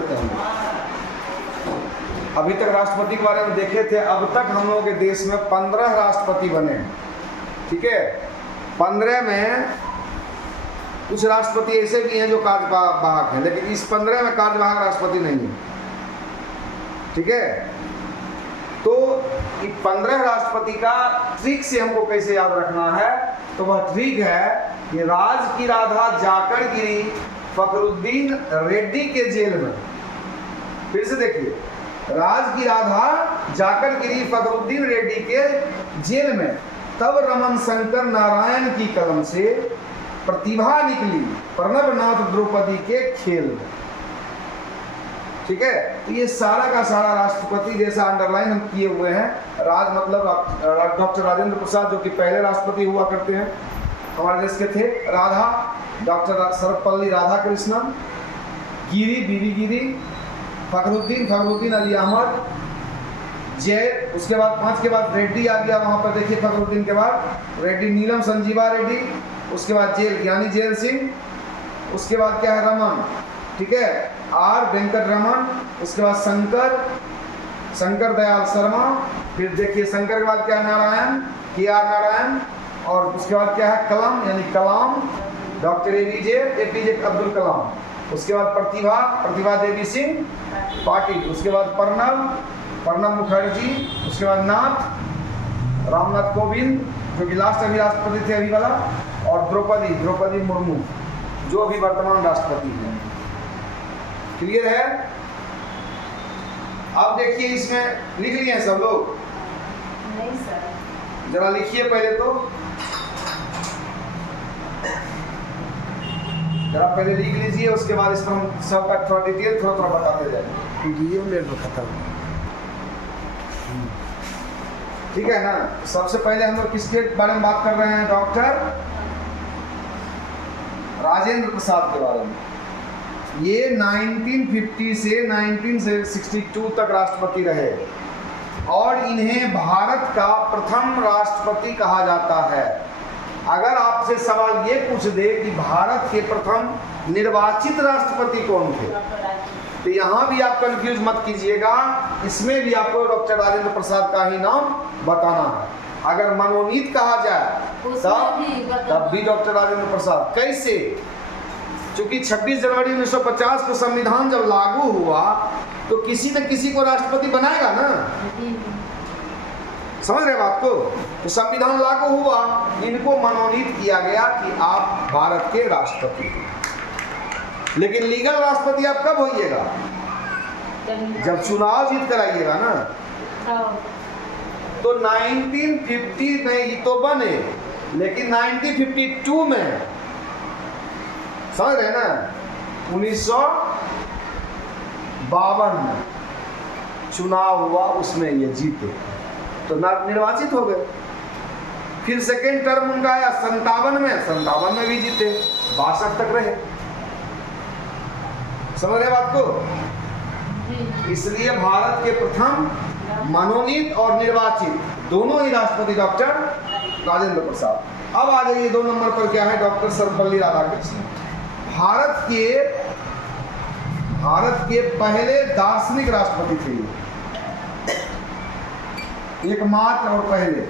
लेते हैं। अभी तक राष्ट्रपति के बारे में देखे थे, अब तक हम लोगों के देश में 15 राष्ट्रपति बने हैं, ठीक है। 15 में कुछ राष्ट्रपति ऐसे भी हैं जो कार्यवाहक हैं, लेकिन इस 15 में कार्यवाहक राष्ट्रपति नहीं है, ठीक है। तो 15 राष्ट्रपति का ट्रिक से हमको कैसे याद रखना है, तो वह ट्रिक है कि राज की राधा जाकर गिरी फखरुद्दीन रेड्डी के जेल में। फिर से देखिए, राज की राधा जाकर गिरी फखरुद्दीन रेड्डी के जेल में, तब रमन शंकर नारायण की कलम से प्रतिभा निकली प्रणवनाथ द्रौपदी के खेल में, ठीक है। तो ये सारा का सारा राष्ट्रपति जैसा अंडरलाइन हम किए हुए हैं। राज मतलब डॉक्टर राजेंद्र प्रसाद, जो कि पहले राष्ट्रपति हुआ करते हैं हमारे देश के थे। राधा डॉक्टर सर्वपल्ली राधाकृष्णन, गिरी बीबी गिरी, फखरुद्दीन अली अहमद, जय, उसके बाद 5 के बाद रेड्डी आ गया वहाँ पर, देखिए फखरुद्दीन के बाद रेड्डी नीलम संजीवा रेड्डी, उसके बाद जेल ज्ञानी जेल सिंह, उसके बाद क्या है रमन, ठीक है, आर वेंकट रमन, उसके बाद शंकर दयाल शर्मा, फिर देखिए शंकर के बाद क्या है नारायण, के आर नारायण, और उसके बाद क्या है कलम यानी कलाम, डॉक्टर एपीजे अब्दुल कलाम, उसके बाद प्रतिभा देवी सिंह पाटिल, उसके बाद प्रणब मुखर्जी, उसके बाद रामनाथ कोविंद जो कि लास्ट अभी राष्ट्रपति थे अभी वाला, और द्रौपदी मुर्मू जो अभी वर्तमान राष्ट्रपति हैं। क्लियर है? अब देखिए इसमें लिख लिए हैं सब लोग? नहीं सर। जरा लिखिए पहले तो, जरा पहले लिख लीजिए, उसके बाद इसको हम सबका थोड़ा डिटेल थोड़ा बताते जाएंगे। वीडियो में बताता हूँ, ठीक है ना। सबसे पहले हम लोग किसके बारे में बात कर रहे हैं? डॉक्टर राजेंद्र प्रसाद के बारे में। ये 1950 से 1962 तक राष्ट्रपति रहे और इन्हें भारत का प्रथम राष्ट्रपति कहा जाता है। अगर आपसे सवाल ये पूछ दे कि भारत के प्रथम निर्वाचित राष्ट्रपति कौन थे, तो यहाँ भी आप कंफ्यूज मत कीजिएगा, इसमें भी आपको डॉक्टर राजेंद्र प्रसाद का ही नाम बताना है। अगर मनोनीत कहा जाए तब भी डॉक्टर राजेंद्र प्रसाद। कैसे? क्योंकि 26 जनवरी 1950 को संविधान जब लागू हुआ तो किसी न किसी को राष्ट्रपति बनाएगा ना, समझ रहे बात को। तो संविधान लागू हुआ, इनको मनोनीत किया गया कि आप भारत के राष्ट्रपति हैं। लेकिन लीगल राष्ट्रपति आप कब होइएगा? जब चुनाव जीत कर आइएगा ना। तो 1950 में ही तो बने, लेकिन 1952 में, समझ रहे ना, 1952 में चुनाव हुआ, उसमें ये जीते तो निर्वाचित हो गए। फिर सेकेंड टर्म उनका आया 57 में भी जीते, 62 तक रहे। समझ रहे बात को? इसलिए भारत के प्रथम मनोनीत और निर्वाचित दोनों ही राष्ट्रपति डॉक्टर राजेंद्र प्रसाद। अब आ जाइए 2 नंबर पर, क्या है? डॉक्टर सर्वपल्ली राधाकृष्णन। भारत के पहले दार्शनिक राष्ट्रपति थे, एकमात्र और पहले,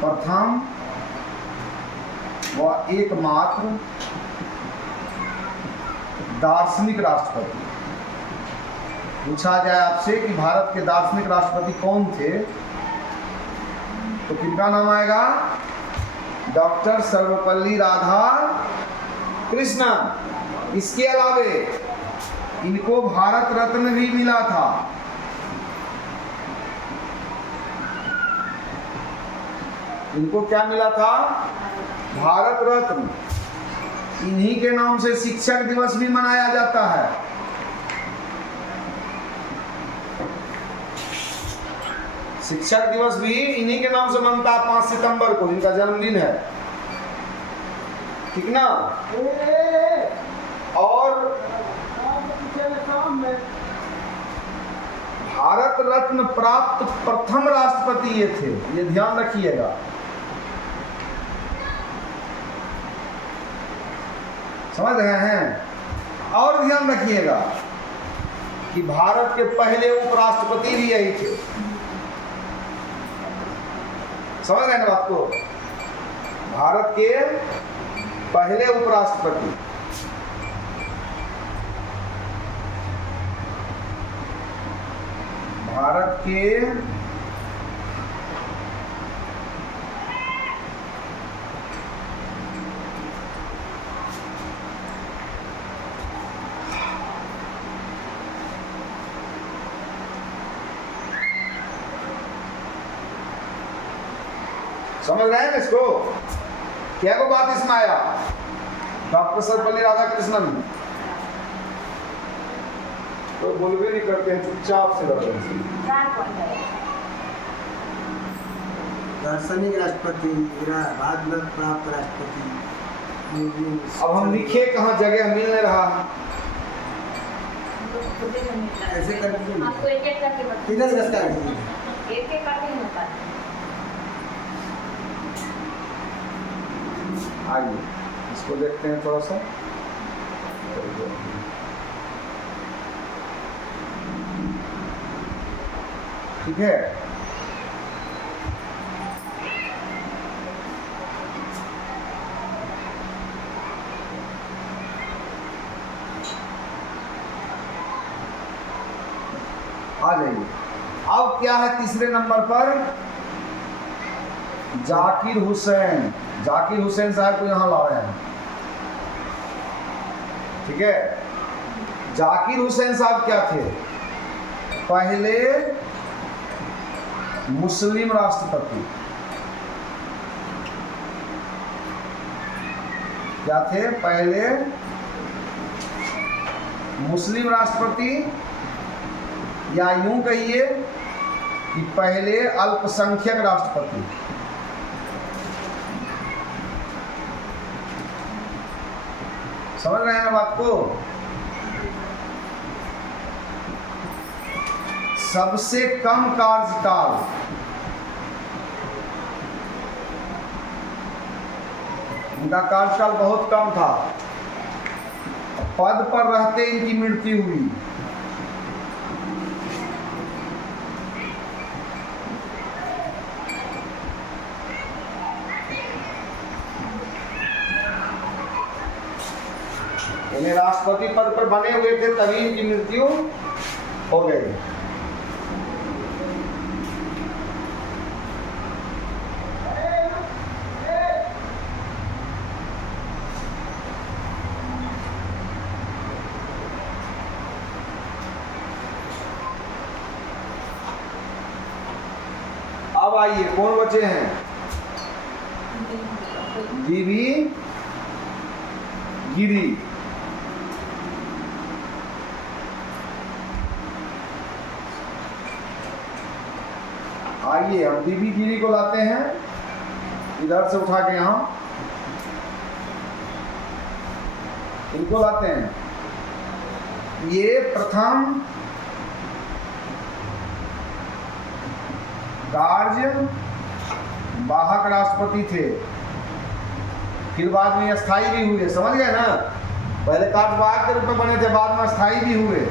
प्रथम व एकमात्र दार्शनिक राष्ट्रपति। पूछा जाए आपसे कि भारत के दार्शनिक राष्ट्रपति कौन थे, तो किनका नाम आएगा? डॉक्टर सर्वपल्ली राधाकृष्णन। इसके अलावे इनको भारत रत्न भी मिला था। इनको क्या मिला था? भारत रत्न। इन्हीं के नाम से शिक्षक दिवस भी मनाया जाता है। शिक्षक दिवस भी इन्हीं के नाम से मनता है, 5 सितंबर को, इनका जन्मदिन है, ठीक ना। और भारत रत्न प्राप्त प्रथम राष्ट्रपति ये थे, ये ध्यान रखिएगा। समझ रहे हैं? और ध्यान रखिएगा कि भारत के पहले उपराष्ट्रपति भी यही थे। समझ रहे हैं ना बात को? भारत के पहले उपराष्ट्रपति भारत के समझ रहे हैं ना इसको? क्या को बात इसमें आया? डॉक्टर सर्वपल्ली राधाकृष्णन तो बोलवे नहीं करते हैं, चुपचाप से रहते हैं। दार्शनिक राष्ट्रपति, भारत रत्न प्राप्त राष्ट्रपति। अब हम लिखे कहाँ, जगह मिल नहीं रहा। ऐसे करके आपको एक एक करके बता किधर रास्ता है? एक एक करके ही बता आइए इसको देखते हैं थोड़ा सा। ठीक है, आ जाइए। अब क्या है तीसरे नंबर पर? जाकिर हुसैन। जाकिर हुसैन साहब को यहां ला रहे हैं। ठीक है, जाकिर हुसैन साहब क्या थे? पहले मुस्लिम राष्ट्रपति। क्या थे? पहले मुस्लिम राष्ट्रपति, या यूं कहिए कि पहले अल्पसंख्यक राष्ट्रपति। समझ रहे हैं ना बात को? सबसे कम कार्यकाल, उनका कार्यकाल बहुत कम था, पद पर रहते इनकी मृत्यु हुई। इन्हें राष्ट्रपति पद पर बने हुए थे, तभी इनकी मृत्यु हो गई। अब आइए, कौन बचे हैं? गिरी गिरी। आइए हम बीबी गिरी को लाते हैं, इधर से उठा के यहां इनको लाते हैं। ये प्रथम कार्य वाहक राष्ट्रपति थे, फिर बाद में अस्थायी भी हुए। समझ गए ना? पहले कार्यवाहक के रूप में बने थे, बाद में अस्थायी भी हुए।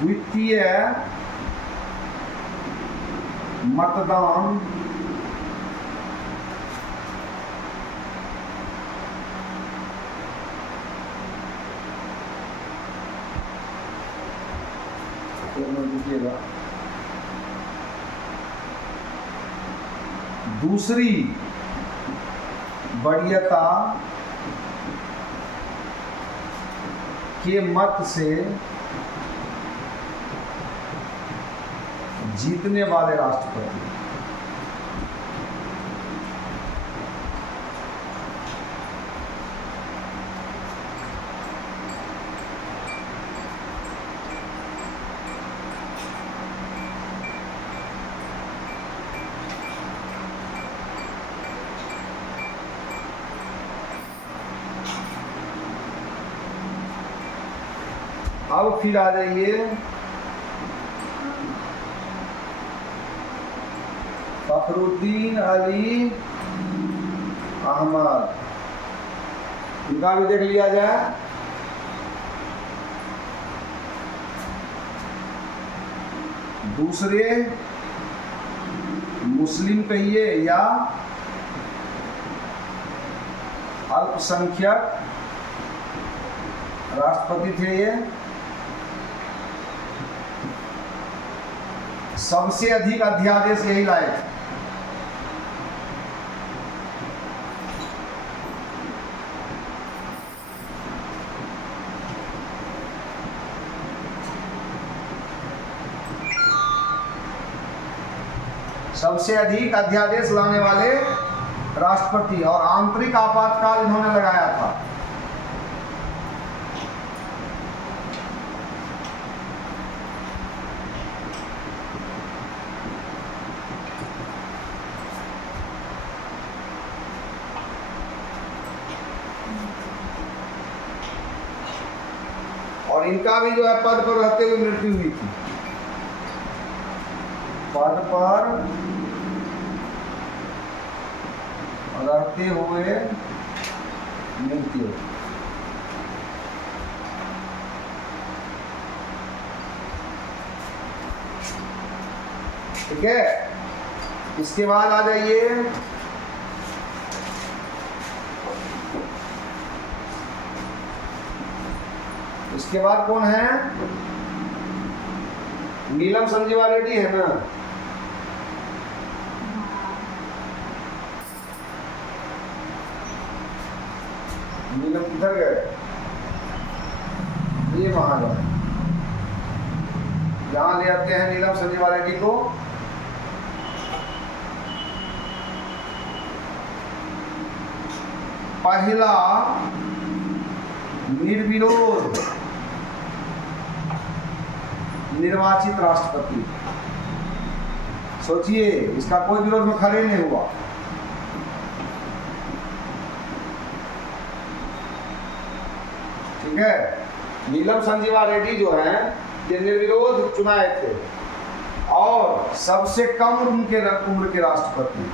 द्वितीय मतदान दीजिएगा। दूसरी वरीयता के मत से जीतने वाले राष्ट्रपति। अब फिर आ जाइए फखरुद्दीन अली अहमद, इनका भी देख लिया जाए। दूसरे मुस्लिम कहिए या अल्पसंख्यक राष्ट्रपति थे ये। सबसे अधिक अध्यादेश यही लाए थे। सबसे अधिक अध्यादेश लाने वाले राष्ट्रपति, और आंतरिक आपातकाल इन्होंने लगाया था। और इनका भी जो है पद पर रहते हुए मृत्यु हुई थी। पद पर रहते हुए मृत्यु। ठीक है, इसके बाद आ जाइए इसके बाद कौन है? नीलम संजीवा रेड्डी है ना। नीलम किधर गए? ये वहां गए। यहां ले आते हैं नीलम संजीवा रेड्डी को। पहला निर्विरोध निर्वाचित राष्ट्रपति। सोचिए, इसका कोई विरोध में खड़े नहीं हुआ। ठीक है, नीलम संजीवा रेड्डी जो है ये निर्विरोध चुनाए थे और सबसे कम उम्र के राष्ट्रपति,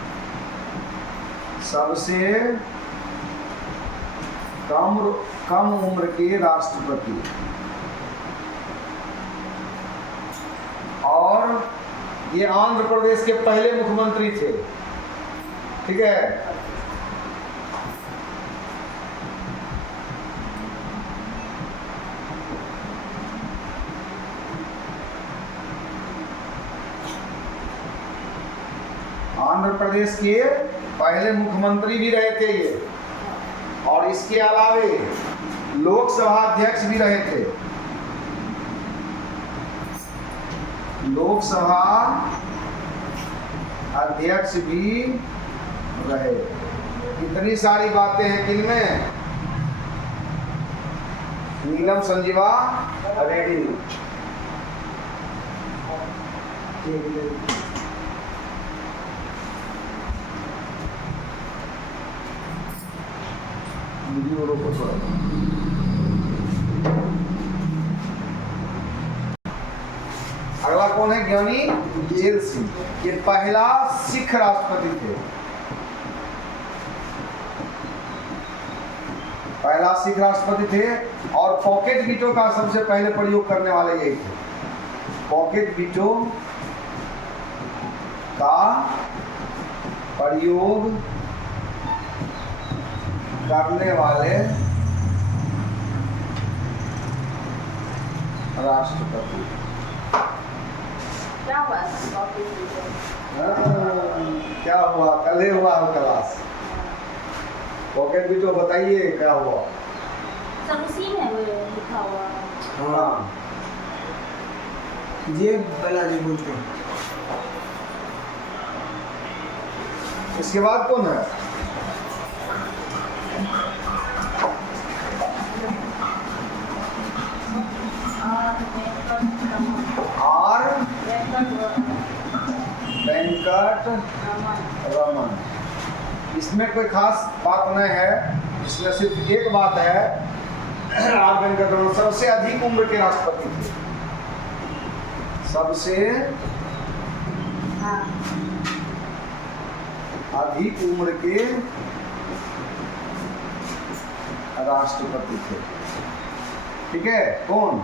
सबसे कम उम्र के राष्ट्रपति। और ये आंध्र प्रदेश के पहले मुख्यमंत्री थे। ठीक है, आंध्र प्रदेश के पहले मुख्यमंत्री भी रहे थे ये, और इसके अलावे लोकसभा अध्यक्ष भी रहे थे। लोकसभा अध्यक्ष भी रहे। इतनी सारी बातें हैं किनमें? नीलम संजीवा रेड्डी। वीडियो रोको थोड़ा। अगला कौन है? ज्ञानी जेल सिंह। ये पहला सिख राष्ट्रपति थे। पहला सिख राष्ट्रपति थे और पॉकेट वीटो का सबसे पहले प्रयोग करने वाले यही थे। पॉकेट वीटो का प्रयोग करने वाले राष्ट्रपति। क्या हुआ था? क्या हुआ? कल ही हुआ क्लास। पॉकेट वीटो बताइए क्या हुआ? सब उसी में वो लिखा हुआ। हाँ, ये बला जी बोलते हैं। इसके बाद कौन है? आर वेंकट रमन। इसमें कोई खास बात नहीं है, इसमें सिर्फ एक बात है, आर वेंकट रमन सबसे अधिक उम्र के राष्ट्रपति थे। सबसे अधिक उम्र के राष्ट्रपति थे। ठीक है, कौन?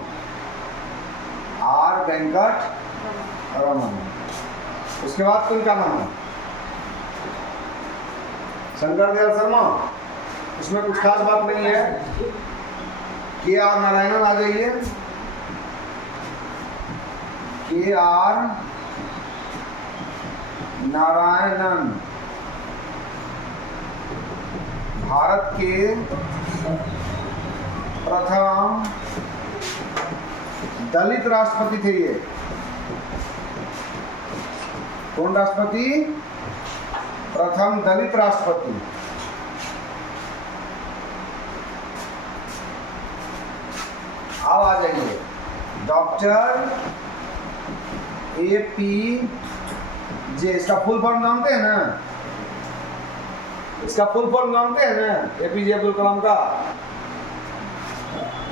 आर वेंकट रमन। उसके बाद कौन का नाम है? शंकर दयाल शर्मा। उसमें कुछ खास बात नहीं है। के आर नारायणन आ जाइए। के आर नारायणन भारत के प्रथम दलित राष्ट्रपति थे। ये कौन राष्ट्रपति? प्रथम दलित राष्ट्रपति। अब आ जाइए, डॉक्टर APJ। इसका फुल फॉर्म जानते हैं ना? इसका फुल फॉर्म जानते हैं ना? APJ अब्दुल कलाम का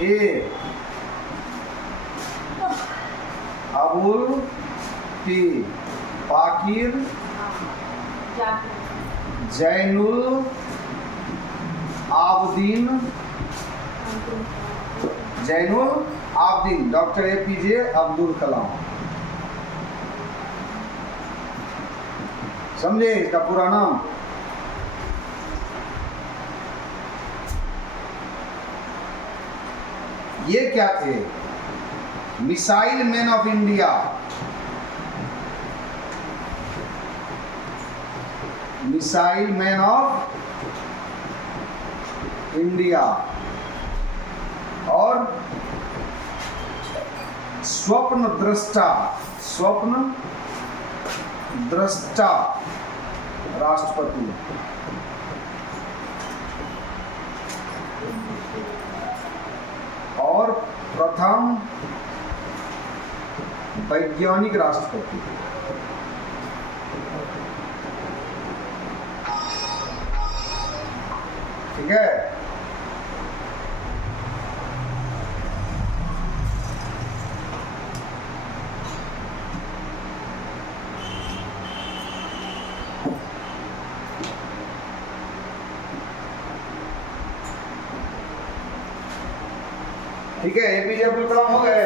ए अबुल टी Pakir Jainulabdeen doctor APJ Abdul Kalam. समझे इसका पूरा नाम? ये क्या थे? Missile man of India. Missile man of India और स्वप्न दृष्टा राष्ट्रपति। और प्रथम वैज्ञानिक राष्ट्रपति। ठीक है, ठीक है। APJ अब्दुल कलाम हो गए।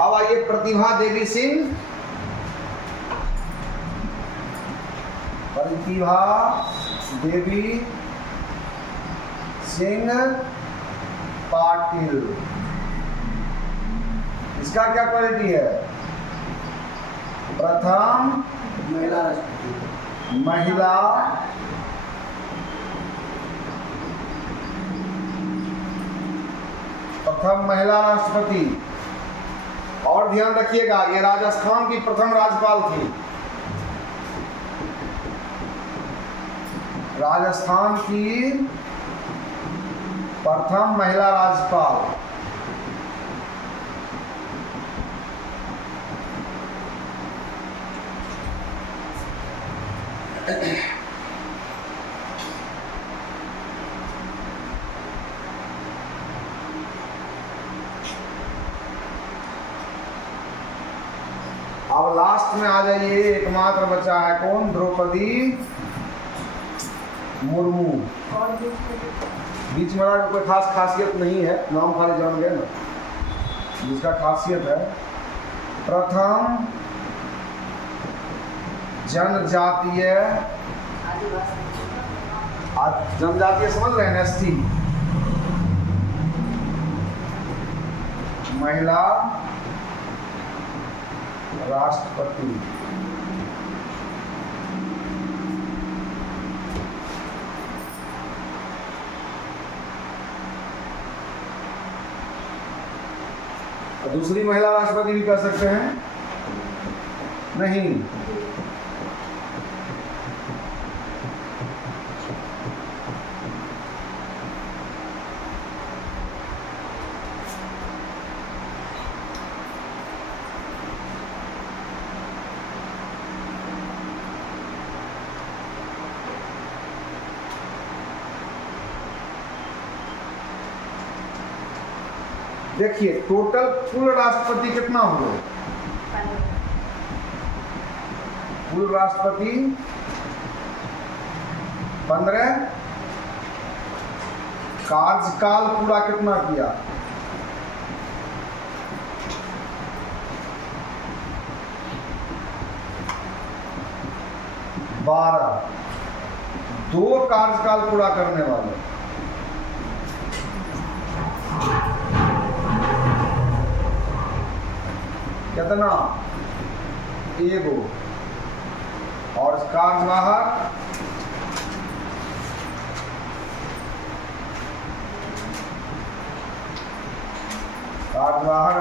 अब आइए प्रतिभा देवी सिंह। प्रतिभा देवी सिंह पाटिल। इसका क्या क्वालिटी है? प्रथम महिला राष्ट्रपति। महिला राष्ट्रपति। और ध्यान रखिएगा, ये राजस्थान की प्रथम राज्यपाल थी। राजस्थान की प्रथम महिला राज्यपाल। अब लास्ट में आ जाइए, एकमात्र बचा है कौन? द्रौपदी मुर्मू। बीच में कोई खास खासियत नहीं है, नाम खाली जान गए ना। जिसका खासियत है, प्रथम जनजातीय समझ रहे हैं? ST महिला राष्ट्रपति। दूसरी महिला राष्ट्रपति भी कह सकते हैं? नहीं। देखिए टोटल कुल राष्ट्रपति कितना हुए? कुल राष्ट्रपति 15। कार्यकाल पूरा कितना किया? 12। 2 कार्यकाल पूरा करने वाले कितना? 1। और कार्यवाहक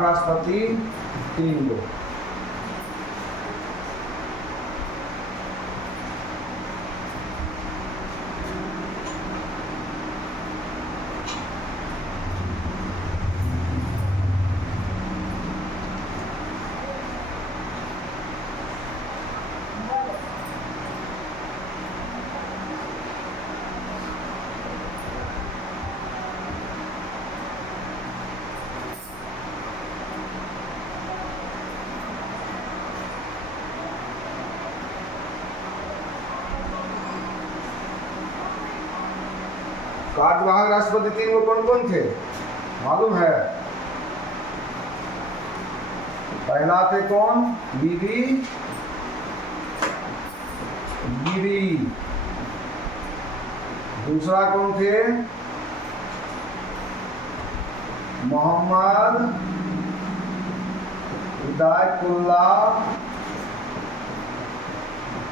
राष्ट्रपति 3 गो। कार्यवाहक राष्ट्रपति 3 गो कौन कौन थे मालूम है? पहला थे कौन? बीडी गिरी। दूसरा कौन थे? मोहम्मद हिदायतुल्लाह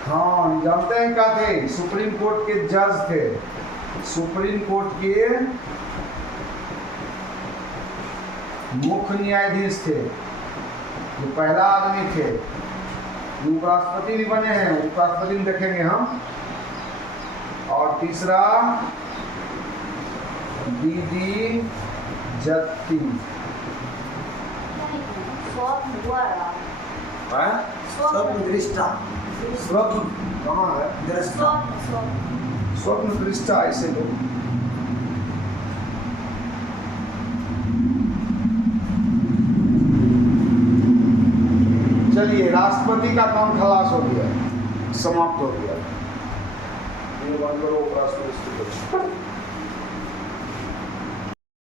खान। जानते हैं क्या थे? सुप्रीम कोर्ट के जज थे। सुप्रीम कोर्ट के मुख्य न्यायाधीश थे। जो पहला आदमी थे। उपराष्ट्रपति भी बने हैं, उपराष्ट्रपति में देखेंगे हम। और तीसरा बीडी जत्ती। स्वप्न दृष्टा। स्वप्न कहाँ है? दृष्टा। स्वप्न दृष्टा ऐसे लोग। चलिए राष्ट्रपति का काम खलास हो गया, समाप्त हो गया। ये बंद करो, उपराष्ट्रपति।